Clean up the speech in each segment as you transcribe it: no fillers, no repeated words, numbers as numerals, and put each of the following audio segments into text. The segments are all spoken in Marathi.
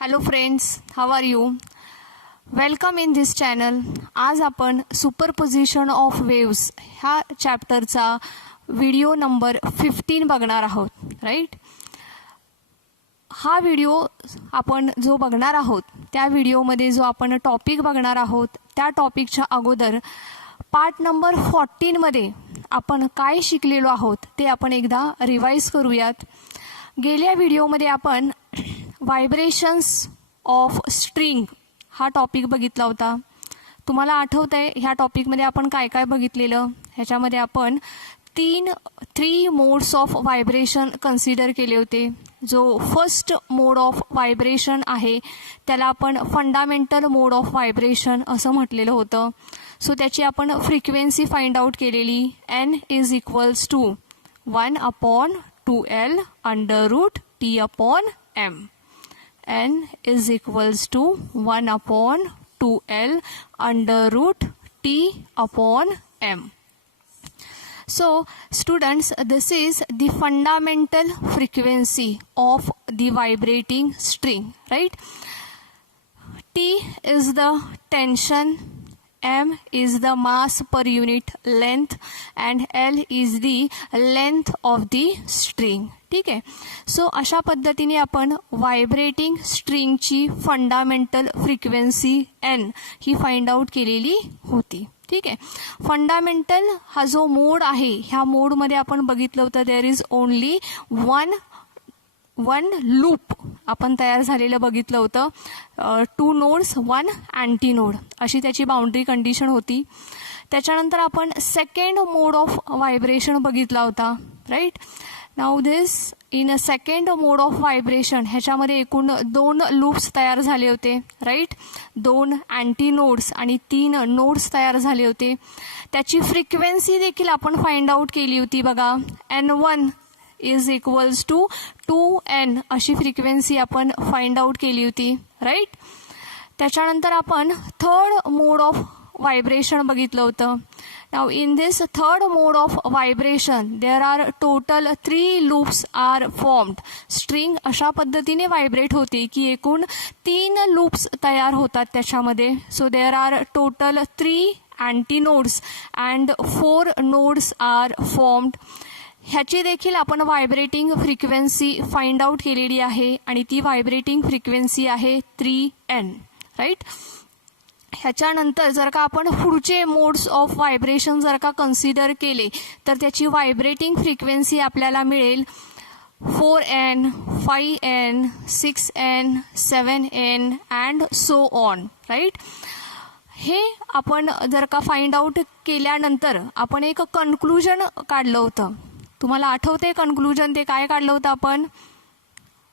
Hello friends, how are you? Welcome in this channel. आज आपण सुपरपोजिशन ऑफ वेव्स ह्या चॅप्टरचा व्हिडिओ नंबर 15 बघणार आहोत. राईट. हा व्हिडिओ आपण जो बघणार आहोत त्या व्हिडिओमध्ये जो आपण टॉपिक बघणार आहोत त्या टॉपिकच्या अगोदर पार्ट नंबर 14 मध्ये आपण काय शिकलेलो आहोत ते आपण एकदा रिवाइज करूयात. गेल्या व्हिडिओमध्ये आपण व्हायब्रेशन्स ऑफ स्ट्रिंग हा टॉपिक बघितला होता. तुम्हाला आठवतंय ह्या टॉपिकमध्ये आपण काय काय बघितलेलं? ह्याच्यामध्ये आपण three modes of vibration consider केले होते. जो फर्स्ट मोड ऑफ व्हायब्रेशन आहे त्याला आपण फंडामेंटल मोड ऑफ व्हायब्रेशन असं म्हटलेलं होतं. सो त्याची आपण फ्रिक्वेन्सी फाइंड आउट केलेली. n is equals to 1/2L √T/m. n is equals to 1/2L √T/m. So students, this is the fundamental frequency of the vibrating string, right? T is the tension, m is the mass per unit length and L is the length of the string. ठीक आहे. सो अशा पद्धतीने आपण व्हायब्रेटिंग स्ट्रिंगची फंडामेंटल फ्रिक्वेन्सी n ही फाइंड आउट केलेली होती. ठीक आहे. फंडामेंटल हा जो मोड आहे ह्या मोडमध्ये आपण बघितलं होतं there is only one loop आपण तयार झालेलं बघितलं होतं. 2 नोड्स 1 अँटी नोड अशी त्याची बाउंड्री कंडिशन होती. त्याच्यानंतर आपण सेकंड मोड ऑफ व्हायब्रेशन बघितला होता. Right. Now this in a second mode of vibration ह्याच्यामध्ये एकूण 2 लूप्स तयार झाले होते. राईट. 2 अँटी नोड्स आणि 3 नोड्स तयार झाले होते. त्याची फ्रिक्वेन्सी देखील आपण फाइंड आउट केली होती बघा. n1 is equals to 2n अशी फ्रिक्वेन्सी आपण फाइंड आउट केली होती. राईट. त्याच्यानंतर आपण थर्ड मोड ऑफ व्हायब्रेशन बघितलं होतं. Now in this third mode of vibration there are total 3 loops are formed. String अशा पद्धतीने व्हायब्रेट होते की एकूण 3 लूप्स तयार होतात त्याच्यामध्ये. So there are total 3 anti nodes and 4 nodes are formed. ह्याची देखील आपण व्हायब्रेटिंग फ्रिक्वेन्सी फाइंड आउट केलेली आहे आणि ती व्हायब्रेटिंग फ्रिक्वेन्सी आहे 3n. राईट. ह्याच्यानंतर जर का आपण पुढचे मोड्स ऑफ व्हायब्रेशन जर का कन्सिडर केले तर त्याची व्हायब्रेटिंग फ्रिक्वेन्सी आपल्याला मिळेल 4n, 5n, 6n, 7n and so on. Right. हे आपण जर का फाइंड आउट केल्यानंतर आपण एक कन्क्लुजन काढलं होतं. तुम्हाला आठवते कन्क्लुजन ते काय काढलं होतं आपण?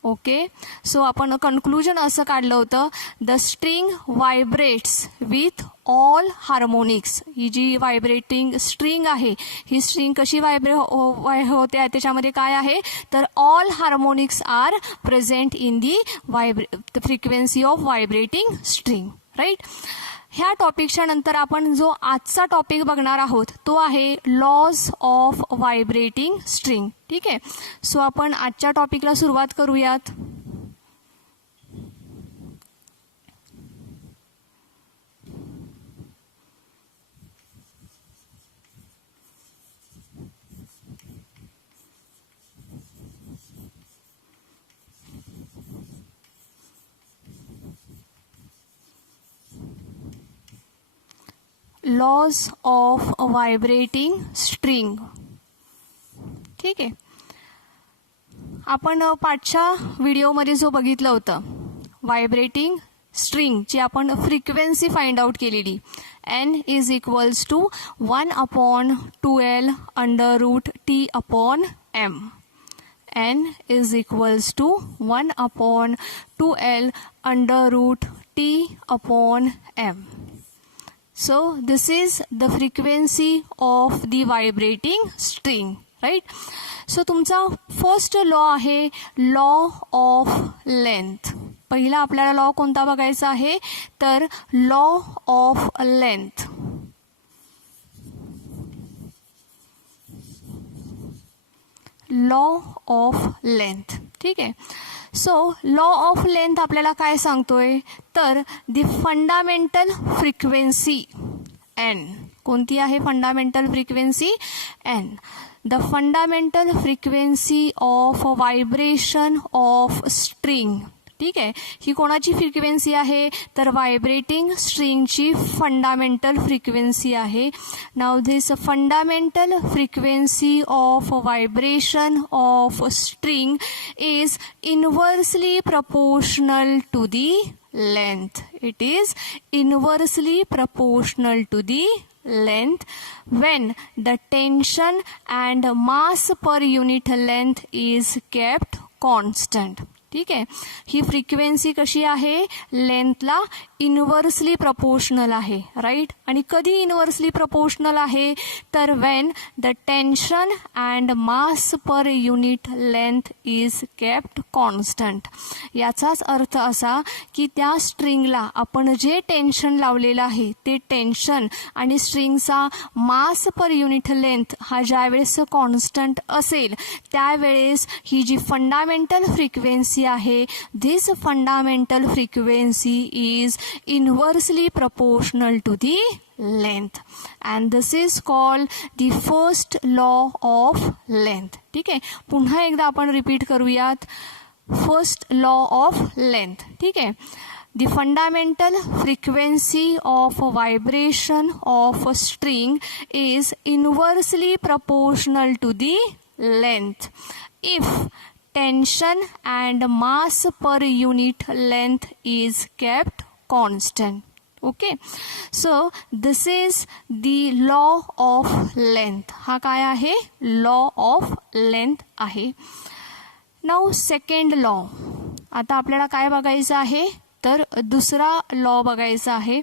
ओके. सो आपण कन्क्लुजन असं काढलं होतं the string vibrates with all harmonics. ही जी व्हायब्रेटिंग स्ट्रिंग आहे ही स्ट्रिंग कशी होते त्याच्यामध्ये काय आहे तर all harmonics are present in the frequency of vibrating string. Right. ह्या टॉपिकच्या नंतर आपण जो आजचा टॉपिक बघणार आहोत तो आहे लॉज ऑफ व्हायब्रेटिंग स्ट्रिंग. ठीक आहे. सो आपण आजच्या टॉपिकला सुरुवात करूयात. Laws of vibrating string. ठीक आहे. आपण पाठच्या व्हिडिओमध्ये जो बघितलं होतं व्हायब्रेटिंग स्ट्रिंगची आपण फ्रिक्वेन्सी फाइंड आउट केलेली. n is equals to 1/2L √T/m. n is equals to 1/2L √T/m. So this is the frequency of the vibrating string. Right. So तुमचा फर्स्ट लॉ आहे लॉ ऑफ लेंथ. पहिला आपल्याला लॉ कोणता बघायचा आहे तर law of length. Law of length. ठीक आहे. सो लॉ ऑफ लेंथ आपल्याला काय सांगतोय, तर दी फंडामेंटल फ्रिक्वेन्सी एन. कोणती आहे fundamental frequency? N. The fundamental frequency of vibration of string. ठीक आहे, ही कोणाची फ्रिक्वेन्सी आहे, तर व्हायब्रेटिंग स्ट्रिंगची फंडामेंटल फ्रिक्वेन्सी आहे. Now this fundamental frequency of vibration of string is inversely proportional to the length. It is inversely proportional to the length when the tension and mass per unit length is kept constant. ठीक आहे, ही फ्रिक्वेन्सी कशी आहे, लेंथला इनव्हर्सली प्रपोर्शनल आहे, राईट. आणि कधी इनव्हर्सली प्रपोर्शनल आहे, तर Wien the tension and mass per unit length is kept constant. याचाच अर्थ असा की त्या स्ट्रिंगला आपण जे टेन्शन लावलेलं आहे ते टेन्शन आणि स्ट्रिंगचा मास पर युनिट लेंथ हा ज्यावेळेस कॉन्स्टंट असेल त्यावेळेस ही जी फंडामेंटल फ्रिक्वेन्सी आहे, this fundamental frequency is inversely proportional to the length and this is called the first law of length. ठीक आहे, पुन्हा एकदा आपण रिपीट करूयात. First law of length. ठीक आहे, the fundamental frequency of vibration of a string is inversely proportional to the length if tension and mass per unit length is kept constant. Okay, so this is the law of length. हा काय आहे, law of length आहे. Now second law. आता आपल्याला काय बघायचं आहे, तर दुसरा लॉ बघायचा आहे.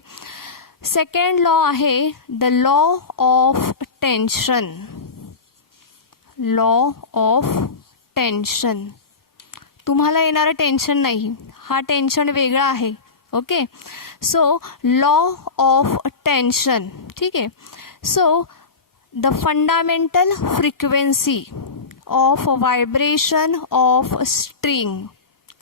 सेकंड लॉ आहे the law of tension. Law of tension. तुम्हाला येणारं टेन्शन नाही, हा टेन्शन वेगळा आहे. Okay, so law of tension. ठीक आहे, so the fundamental frequency of vibration of string.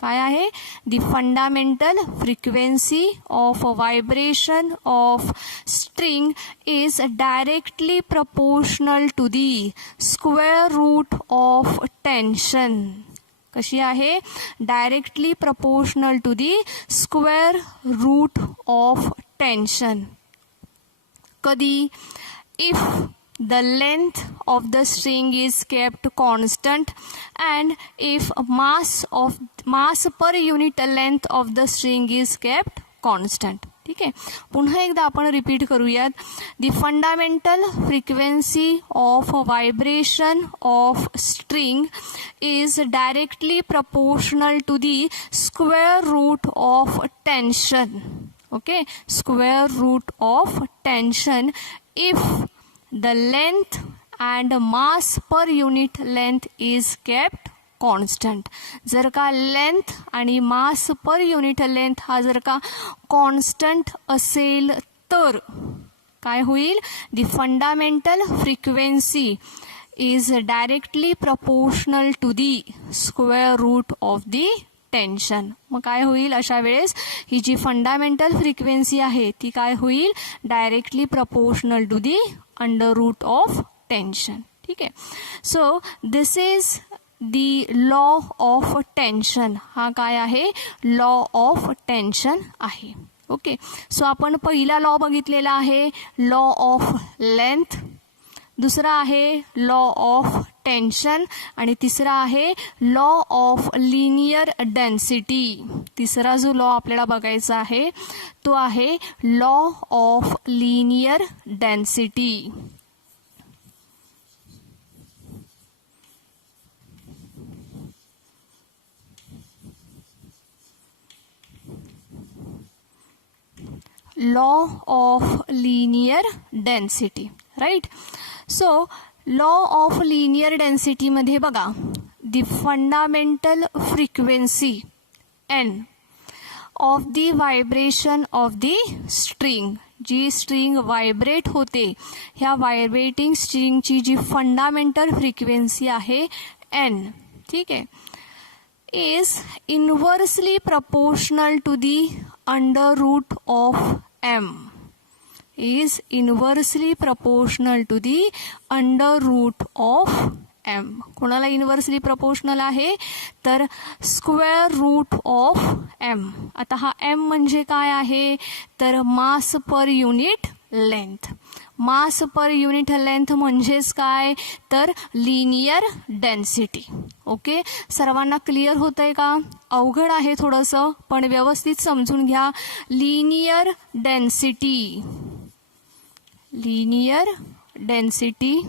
काय आहे, the fundamental frequency of vibration of string is directly proportional to the square root of tension. कशी आहे, directly proportional to the square root of tension. कधी, if the length of the string is kept constant and if mass per unit length of the string is kept constant. ठीक आहे, पुन्हा एकदा आपण रिपीट करूयात. The fundamental frequency of vibration of string is directly proportional to the square root of tension. Okay, square root of tension if the length and mass per unit length is kept constant. जर का लेंथ आणि मास पर युनिट लेंथ हा जर का कॉन्स्टंट असेल तर काय होईल, the fundamental frequency is directly proportional to the square root of the tension. मग काय होईल, अशा वेळेस ही जी फंडामेंटल फ्रिक्वेन्सी आहे ती काय होईल, directly proportional to the under root of tension. ठीक आहे, so this is the law of tension. हा काय आहे, लॉ ऑफ टेन्शन आहे. ओके, सो आपण पहिला लॉ बघितलेला आहे लॉ ऑफ लेंथ, दुसरा आहे लॉ ऑफ टेन्शन आणि तिसरा आहे लॉ ऑफ लिनियर डेन्सिटी. तिसरा जो लॉ आपल्याला बघायचा आहे तो आहे law of linear density. Law of linear density, right. So law of linear डेन्सिटीमध्ये बघा, the fundamental frequency n of the vibration of the string. जी स्ट्रिंग व्हायब्रेट होते ह्या व्हायब्रेटिंग स्ट्रिंगची जी फंडामेंटल फ्रिक्वेन्सी आहे एन. ठीक आहे, is inversely proportional to the under root of m. Is inversely proportional to the under root of m. कोणाला इन्व्हर्सली प्रोपोर्शनल आहे तर स्क्वेअर रूट ऑफ m. आता हा m म्हणजे काय आहे तर mass per unit length. Mass per unit length म्हणजेच काय तर लिनियर डेन्सिटी. ओके, सर्वांना क्लिअर होतंय का? अवघड आहे थोडंसं पण व्यवस्थित समजून घ्या. Linear density, linear density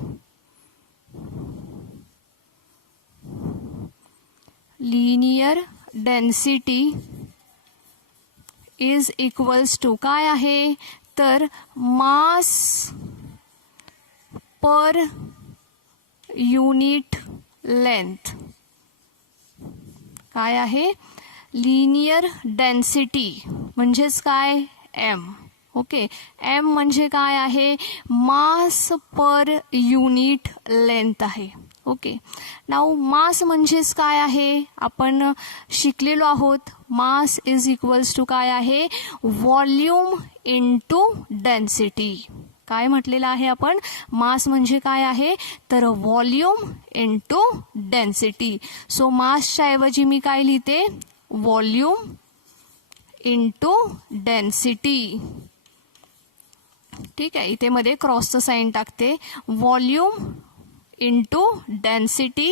linear density is equals to काय आहे तर मास पर युनिट लेंथ. काय आहे लिनियर डेन्सिटी म्हणजेच काय m. ओके, m म्हणजे काय आहे मास पर युनिट लेंथ आहे. ओके, नाउ मास म्हणजेच काय आहे आपण शिकलेलो आहोत. मास इज इक्वल्स टू काय आहे व्हॉल्यूम इनटू डेन्सिटी. काय म्हटलेलं आहे आपण मास म्हणजे काय आहे तर व्हॉल्यूम इनटू डेन्सिटी. सो मासच्या ऐवजी मी काय लिहिते व्हॉल्यूम इनटू डेन्सिटी. ठीक आहे, इथे मध्ये क्रॉसचं साइन टाकते. Volume into density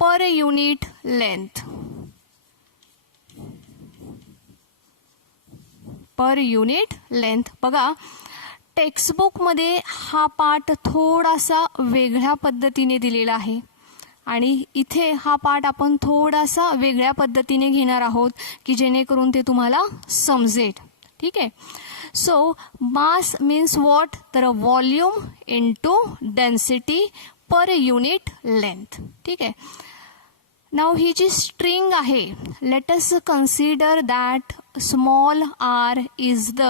per unit length. पर युनिट लेंथ. बघा टेक्स्टबुकमध्ये हा पाठ थोडासा वेगळ्या पद्धतीने दिलेला आहे आणि इथे हा पाठ आपण थोडासा वेगळ्या पद्धतीने घेणार आहोत की जेणेकरून ते तुम्हाला समजेल. ठीक आहे. सो मास मीन्स व्हॉट तर volume into density per unit length. ठीक आहे. नाउ ही जी स्ट्रिंग आहे let us consider that small r is the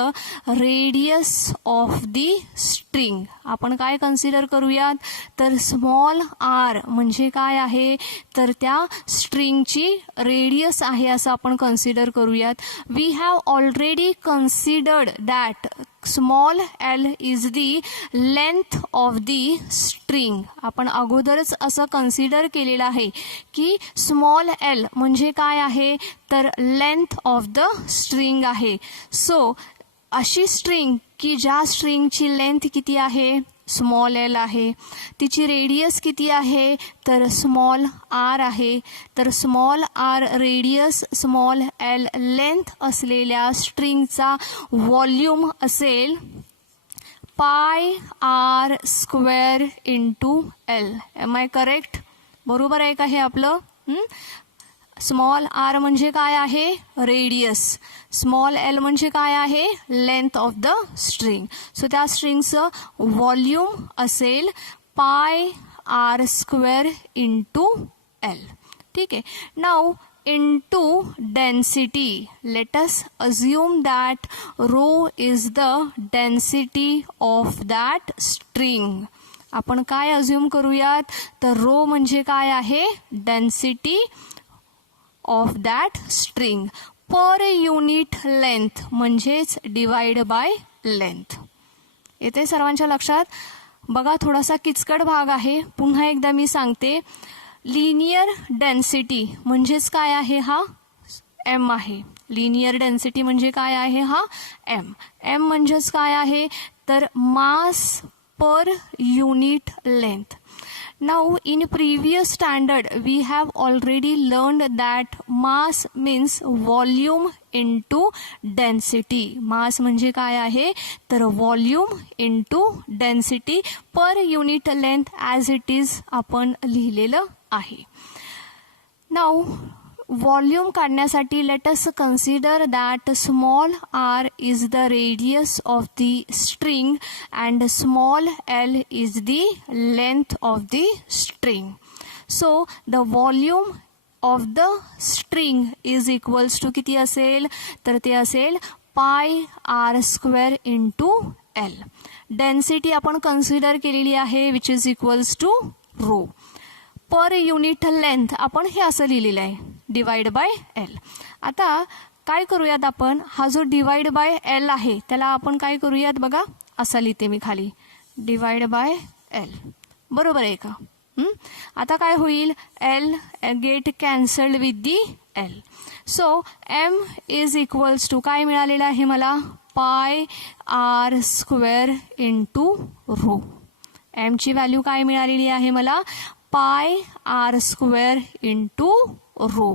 radius of the string. आपण काय कन्सिडर करूयात तर स्मॉल r म्हणजे काय आहे तर त्या स्ट्रिंगची रेडियस आहे असं आपण कन्सिडर करूयात. We have already considered that small l is the length of the string. आपण अगोदरच असं कन्सिडर केलेलं आहे की स्मॉल l म्हणजे काय आहे तर लेंथ ऑफ द स्ट्रिंग आहे. सो अशी स्ट्रिंग की ज्या स्ट्रिंगची लेंथ किती आहे स्मॉल l आहे, तिची रेडियस किती आहे तर स्मॉल r आहे. तर small r radius small l length असलेल्या स्ट्रिंगचा व्हॉल्यूम असेल pi r square into l. Am I correct? बरोबर आहे का हे आपलं? स्मॉल r म्हणजे काय आहे रेडियस, स्मॉल l म्हणजे काय आहे length of the string. So त्या स्ट्रिंगचं व्हॉल्यूम असेल pi r square into l. ठीक आहे. Now into density, let us assume that rho is the density of that string. आपण काय अज्युम करूयात तर रो म्हणजे काय आहे density of that string per unit length म्हणजेच डिवाइड बाय लेंथ. येते सर्वांच्या लक्षात? बघा थोडासा किचकट भाग आहे, पुन्हा एकदा मी सांगते. लिनियर डेन्सिटी म्हणजेच काय आहे हा m आहे. लिनियर डेन्सिटी म्हणजे काय आहे हा m. m म्हणजेच काय आहे तर mass per unit length. Now in previous standard we have already learned that mass means volume into density. mass म्हणजे काय आहे तर volume into density per unit length as it is आपण लिहिलेलं आहे. Now volume काढण्यासाठी let us consider that small r is the radius of the string and small l is the length of the string. So the volume of the string is equals to किती असेल तर ते असेल pi r square into l. Density आपण कन्सिडर केलेली आहे which is equals to rho. Per unit length आपण हे असं लिहिलेलं आहे, डिवाइड बाय एल. आता काय करूयात आपण, हा जो डिवाइड बाय एल आहे त्याला आपण काय करूयात बघा, असं लिहिते मी खाली, डिवाइड बाय एल. बरोबर आहे का? आता काय होईल, L get cancelled with the L. So M is equals to काय मिळालेलं आहे मला, pi r square into rho. एमची व्हॅल्यू काय मिळालेली आहे मला, pi r square into rho.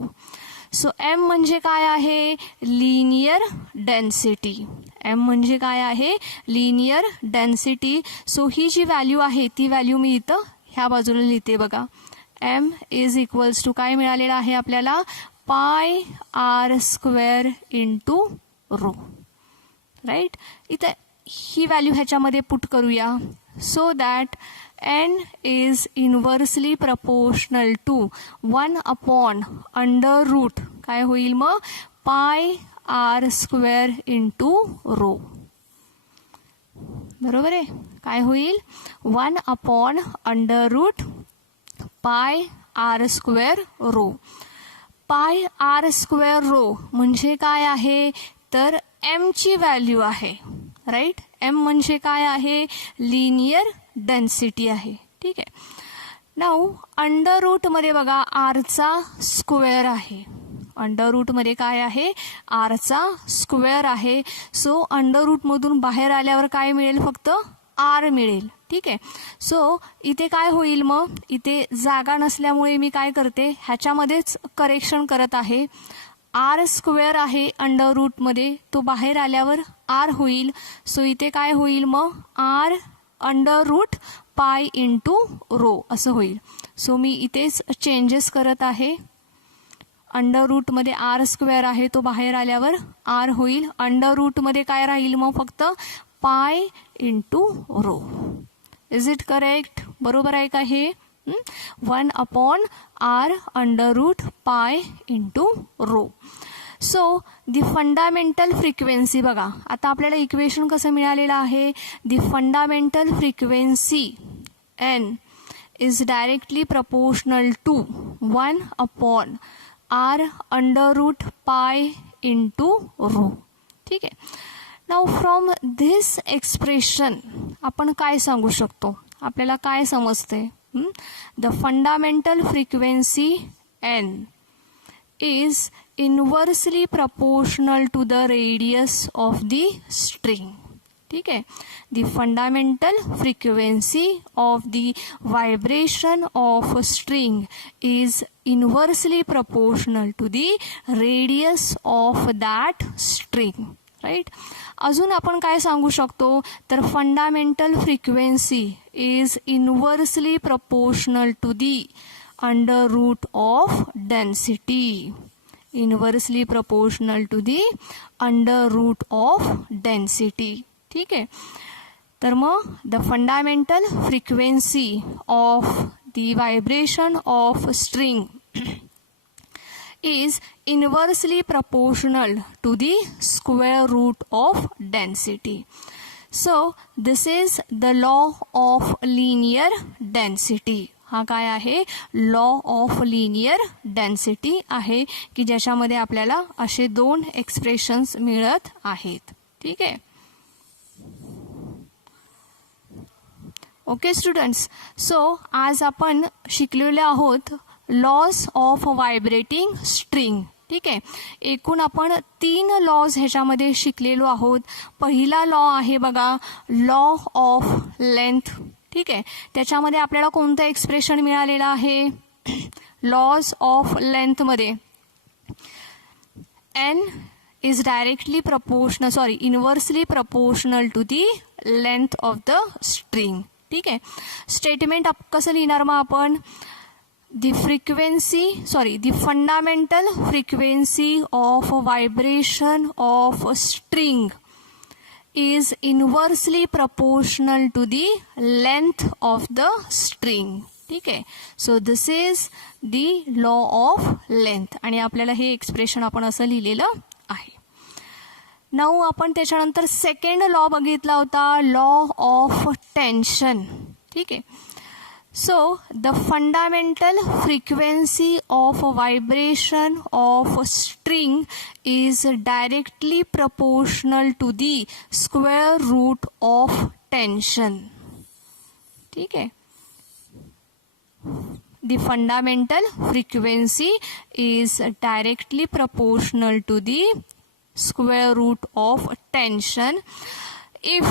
So M म्हणजे काय आहे, लिनियर डेन्सिटी. एम म्हणजे काय आहे, लिनियर डेन्सिटी. सो ही जी व्हॅल्यू आहे ती व्हॅल्यू मी इथं ह्या बाजूला लिहिते बघा. एम इज इक्वल्स टू काय मिळालेलं आहे आपल्याला, pi r square into rho. Right, इथं ही व्हॅल्यू ह्याच्यामध्ये पुट करूया. So that n is inversely proportional to 1 upon under root काय होईल मग, पाय आर स्क्वेअर इंटू रो. बरोबर आहे, काय होईल, 1 upon under root pi r square rho. Pi r square rho म्हणजे काय आहे, तर एम ची व्हॅल्यू आहे. राईट, एम म्हणजे काय आहे, लिनियर डेन्सिटी आहे. ठीक आहे. नाऊ अंडर रूटमध्ये बघा आरचा स्क्वेअर आहे. अंडर रूटमध्ये काय आहे, आरचा स्क्वेअर आहे. सो अंडर रूटमधून बाहेर आल्यावर काय मिळेल, फक्त आर मिळेल. ठीक आहे. सो इथे काय होईल मग, इथे जागा नसल्यामुळे मी काय करते, ह्याच्यामध्येच करेक्शन करत आहे. आर स्क्वेअर आहे अंडर रूटमध्ये, तो बाहेर आल्यावर आर होईल. सो इथे काय होईल मग, r under root pi into rho असं होईल. सो मी इथेच चेंजेस करत आहे. अंडर रूटमध्ये आर स्क्वेअर आहे, तो बाहेर आल्यावर आर होईल. अंडर रूटमध्ये काय राहील मग, फक्त pi into rho. Is it correct? बरोबर आहे का हे? 1 upon r under root pi into rho. So the fundamental frequency बघा, आता आपल्याला इक्वेशन कसं मिळालेलं आहे, the fundamental frequency n is directly proportional to 1 upon r under root pi into rho. ठीक आहे. नाउ फ्रॉम धिस एक्सप्रेशन आपण काय सांगू शकतो, आपल्याला काय समजते, the fundamental frequency n is inversely proportional to the radius of the string. ठीक है. The fundamental frequency of the vibration of a string is inversely proportional to the radius of that string. Right. अजून आपण काय सांगू शकतो, तर fundamental frequency is inversely proportional to the under root of density. Inversely proportional to the under root of density. ठीक आहे. तर मग the fundamental frequency of the vibration of string is inversely proportional to the square root of density. So this is the law of linear density. हा काय आहे, लॉ ऑफ लिनियर डेन्सिटी आहे, की ज्याच्यामध्ये आपल्याला असे दोन एक्सप्रेशन्स मिळत आहेत. ठीक आहे. ओके स्टुडंट्स, सो आज आपण शिकलेले आहोत लॉज ऑफ व्हायब्रेटिंग स्ट्रिंग. ठीक आहे. एकूण आपण 3 लॉज ह्याच्यामध्ये शिकलेलो आहोत. पहिला लॉ आहे बघा, लॉ ऑफ लेंथ. ठीक आहे. त्याच्यामध्ये आपल्याला कोणतं एक्सप्रेशन मिळालेलं आहे, लॉज ऑफ लेंथमध्ये n is directly proportional inversely proportional to the length of the string. ठीक आहे. स्टेटमेंट कसं लिहिणार मग आपण, the fundamental frequency of vibration of a string is inversely proportional to the length of the string. ठीक आहे. So this is the law of length आणि आपल्याला हे एक्सप्रेशन आपण असं लिहिलेलं आहे. नाऊ आपण त्याच्यानंतर सेकंड लॉ बघितला होता, लॉ ऑफ टेन्शन. ठीक आहे. So the fundamental frequency of vibration of a string is directly proportional to the square root of tension. ठीक है. The fundamental frequency is directly proportional to the square root of tension if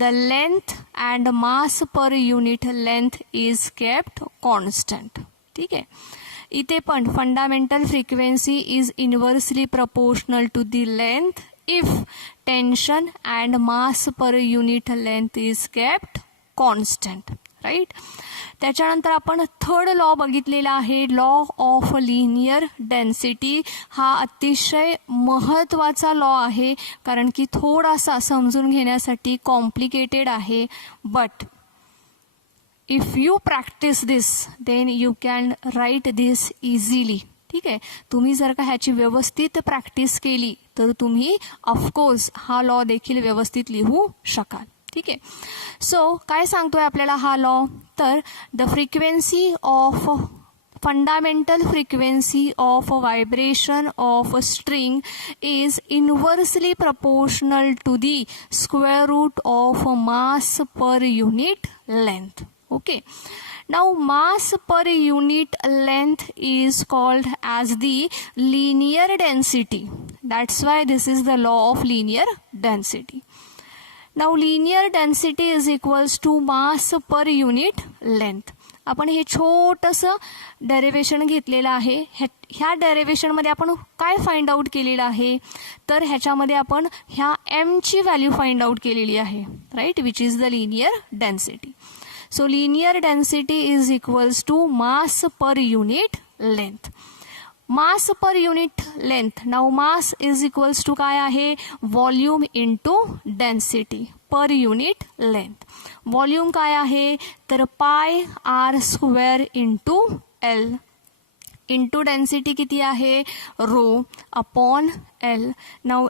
the length and mass per unit length is kept constant. ठीक आहे. इथे पण fundamental frequency is inversely proportional to the length if tension and mass per unit length is kept constant. Right. त्याच्यानंतर आपण थर्ड लॉ बघितलेला आहे, लॉ ऑफ लिनियर डेन्सिटी. हा अतिशय महत्त्वाचा लॉ आहे कारण की थोडासा समजून घेण्यासाठी कॉम्प्लिकेटेड आहे. But if you practice this then you can write this easily. ठीक आहे. तुम्ही जर का ह्याची व्यवस्थित प्रॅक्टिस केली तर तुम्ही ऑफकोर्स हा लॉ देखील व्यवस्थित लिहू शकाल. ठीक आहे. सो काय सांगतोय आपल्याला हा लॉ, तर the frequency of fundamental frequency of vibration of a string is inversely proportional to the square root of mass per unit length. Okay. Now mass per unit length is called as the linear density. That's why this is the law of linear density. Now linear density is equals to mass per unit length. आपण हे छोटंसं डेरिव्हेशन घेतलेलं आहे. ह्या डेरिव्हेशनमध्ये आपण काय फाइंड आउट केलेलं आहे, तर ह्याच्यामध्ये आपण ह्या m ची व्हॅल्यू फाइंड आउट केलेली आहे. Right. Which is the linear density. So linear density is equals to mass per unit length. Mass per unit length. Now mass is equals to काय आहे, volume into density per unit length. Volume काय आहे, तर pi r square into l into density किती आहे, rho upon l. Now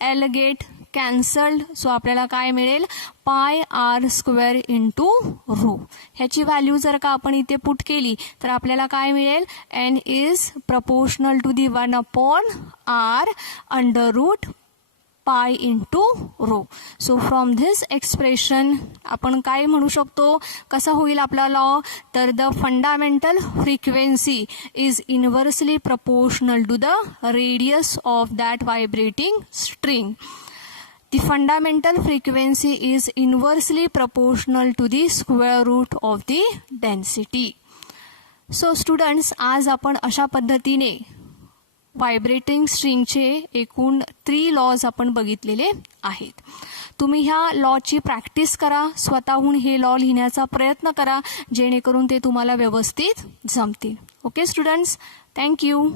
l get cancelled, so आपल्याला काय मिळेल, pi r square into rho. ह्याची व्हॅल्यू जर का आपण इथे पुट केली तर आपल्याला काय मिळेल, n is proportional to the 1 upon r under root pi into rho. So from this expression आपण काय म्हणू शकतो, कसा होईल आपला लॉ, तर the fundamental frequency is inversely proportional to the radius of that vibrating string. The fundamental frequency is inversely proportional to the square root of the density. So students, आज आपण अशा पद्धतीने व्हायब्रेटिंग स्ट्रिंगचे एकूण 3 लॉज आपण बघितलेले आहेत. तुम्ही ह्या लॉची प्रॅक्टिस करा, स्वतःहून हे लॉ लिहिण्याचा प्रयत्न करा जेणेकरून ते तुम्हाला व्यवस्थित जमतील. Okay students, thank you.